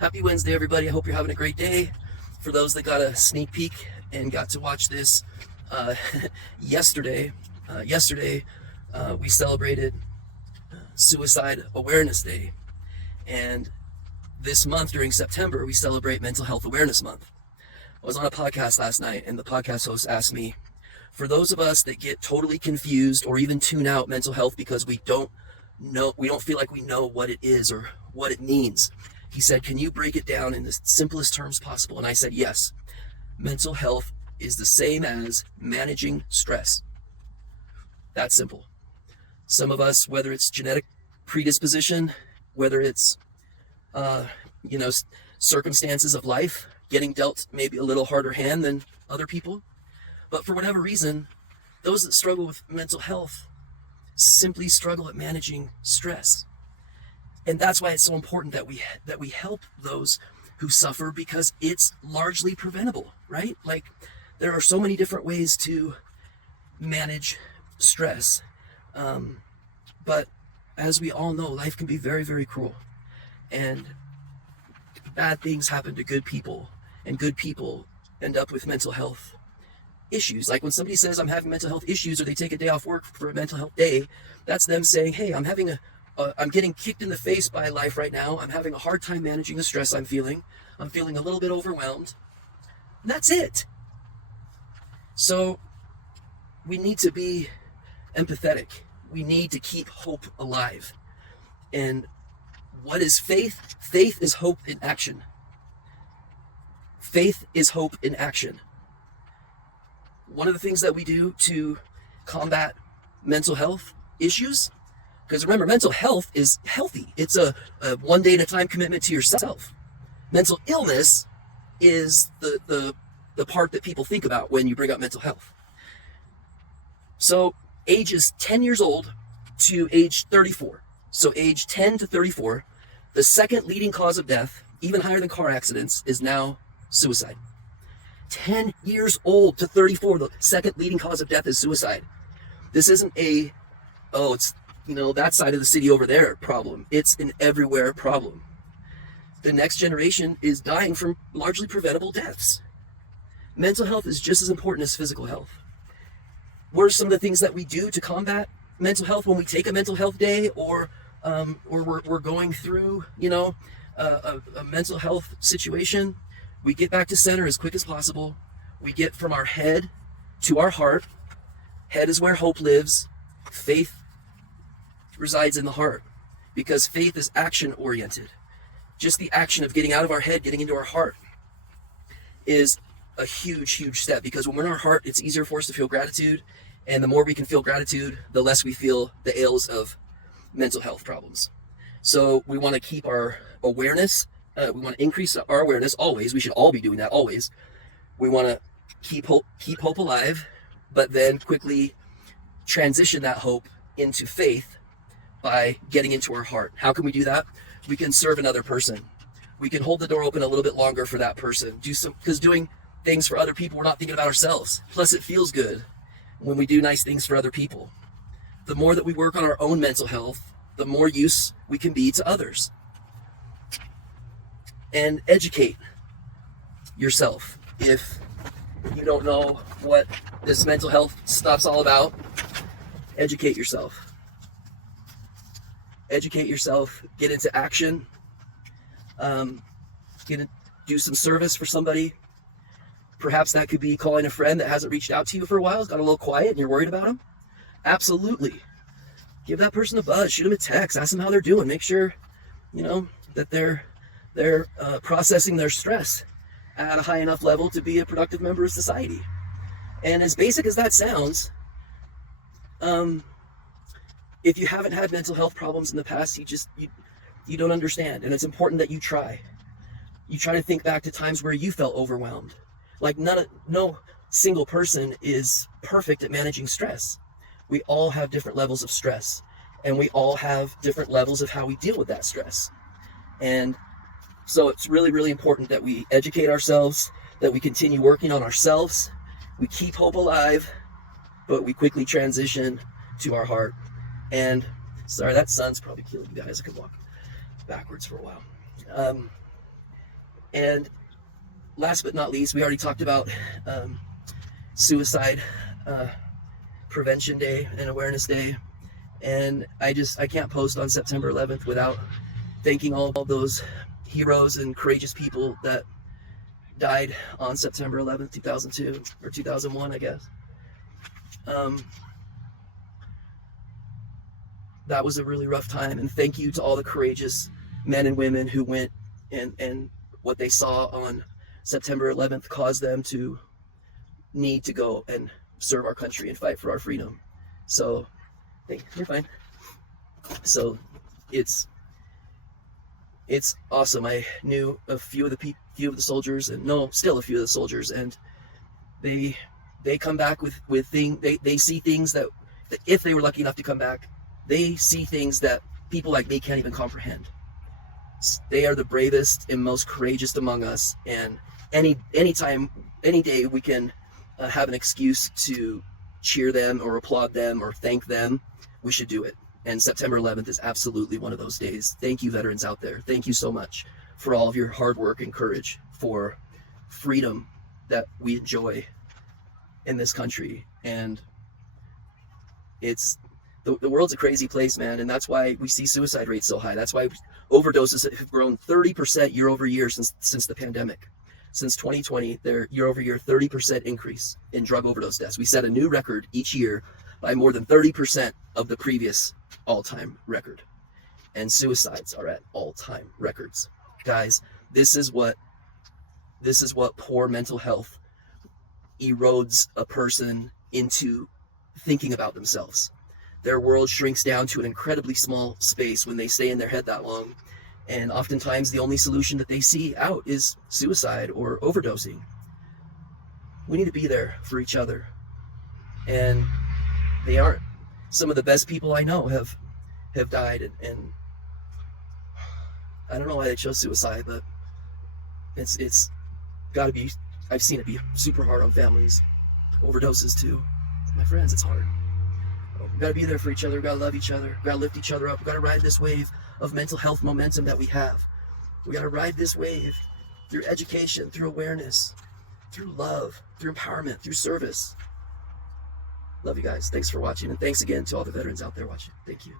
Happy Wednesday, everybody. I hope you're having a great day. For those that got a sneak peek and got to watch this yesterday, we celebrated Suicide Awareness Day. And this month, during September, we celebrate Mental Health Awareness Month. I was on a podcast last night, and the podcast host asked me, for those of us that get totally confused or even tune out mental health because we don't feel like we know what it is or what it means, he said, can you break it down in the simplest terms possible? And I said, yes. Mental health is the same as managing stress. That's simple. Some of us, whether it's genetic predisposition, whether it's, circumstances of life, getting dealt maybe a little harder hand than other people. But for whatever reason, those that struggle with mental health simply struggle at managing stress. And that's why it's so important that we help those who suffer, because it's largely preventable, right? Like, there are so many different ways to manage stress. But as we all know, life can be very, very cruel. And bad things happen to good people, and good people end up with mental health issues. Like when somebody says I'm having mental health issues, or they take a day off work for a mental health day, that's them saying, hey, I'm getting kicked in the face by life right now. I'm having a hard time managing the stress I'm feeling. I'm feeling a little bit overwhelmed. And that's it. So we need to be empathetic. We need to keep hope alive. And what is faith? Faith is hope in action. Faith is hope in action. One of the things that we do to combat mental health issues, because remember, mental health is healthy. It's a one day at a time commitment to yourself. Mental illness is the part that people think about when you bring up mental health. So ages 10 years old to age 34. So age 10 to 34, the second leading cause of death, even higher than car accidents, is now suicide. 10 years old to 34, the second leading cause of death is suicide. This isn't it's that side of the city over there problem. It's an everywhere problem. The next generation is dying from largely preventable deaths. Mental health is just as important as physical health. What are some of the things that we do to combat mental health when we take a mental health day, or we're going through, a mental health situation? We get back to center as quick as possible. We get from our head to our heart. Head is where hope lives. Faith resides in the heart, because faith is action oriented. Just the action of getting out of our head, getting into our heart, is a huge, huge step, because when we're in our heart, it's easier for us to feel gratitude. And the more we can feel gratitude, the less we feel the ails of mental health problems. So we want to keep our awareness. We want to increase our awareness always. We should all be doing that always. We want to keep hope alive, but then quickly transition that hope into faith by getting into our heart. How can we do that? We can serve another person. We can hold the door open a little bit longer for that person. Because doing things for other people, we're not thinking about ourselves. Plus, it feels good when we do nice things for other people. The more that we work on our own mental health, the more use we can be to others. And educate yourself. If you don't know what this mental health stuff's all about, educate yourself. Educate yourself, get into action, do some service for somebody. Perhaps that could be calling a friend that hasn't reached out to you for a while, has got a little quiet, and you're worried about them. Absolutely. Give that person a buzz, shoot them a text, ask them how they're doing, make sure, that they're processing their stress at a high enough level to be a productive member of society. And as basic as that sounds, if you haven't had mental health problems in the past, you don't understand. And it's important that you try. You try to think back to times where you felt overwhelmed. Like no single person is perfect at managing stress. We all have different levels of stress, and we all have different levels of how we deal with that stress. And so it's really, really important that we educate ourselves, that we continue working on ourselves, we keep hope alive, but we quickly transition to our heart. And sorry, that sun's probably killing you guys. I could walk backwards for a while. And last but not least, we already talked about suicide prevention day and awareness day. And I can't post on September 11th without thanking all those heroes and courageous people that died on September 11th, 2002, or 2001, I guess. That was a really rough time, and thank you to all the courageous men and women who went and what they saw on September 11th caused them to need to go and serve our country and fight for our freedom. So, you're fine. So, it's awesome. I knew a few of the soldiers, and still a few of the soldiers, and they come back with things. They see things that if they were lucky enough to come back, they see things that people like me can't even comprehend. They are the bravest and most courageous among us, and any day we can have an excuse to cheer them or applaud them or thank them, we should do it. And September 11th is absolutely one of those days. Thank you, veterans out there. Thank you so much for all of your hard work and courage for freedom that we enjoy in this country. And it's the world's a crazy place, man, and that's why we see suicide rates so high. That's why overdoses have grown 30% year over year since the pandemic. Since 2020, they're year over year 30% increase in drug overdose deaths. We set a new record each year by more than 30% of the previous all-time record. And suicides are at all-time records. Guys, this is what poor mental health erodes a person into thinking about themselves. Their world shrinks down to an incredibly small space when they stay in their head that long. And oftentimes the only solution that they see out is suicide or overdosing. We need to be there for each other. And they aren't. Some of the best people I know have died, and I don't know why they chose suicide, but it's gotta be, I've seen it be super hard on families. Overdoses too. My friends, it's hard. We gotta be there for each other, we gotta love each other, we gotta lift each other up, we gotta ride this wave of mental health momentum that we have. We gotta ride this wave through education, through awareness, through love, through empowerment, through service. Love you guys. Thanks for watching, and thanks again to all the veterans out there watching. Thank you.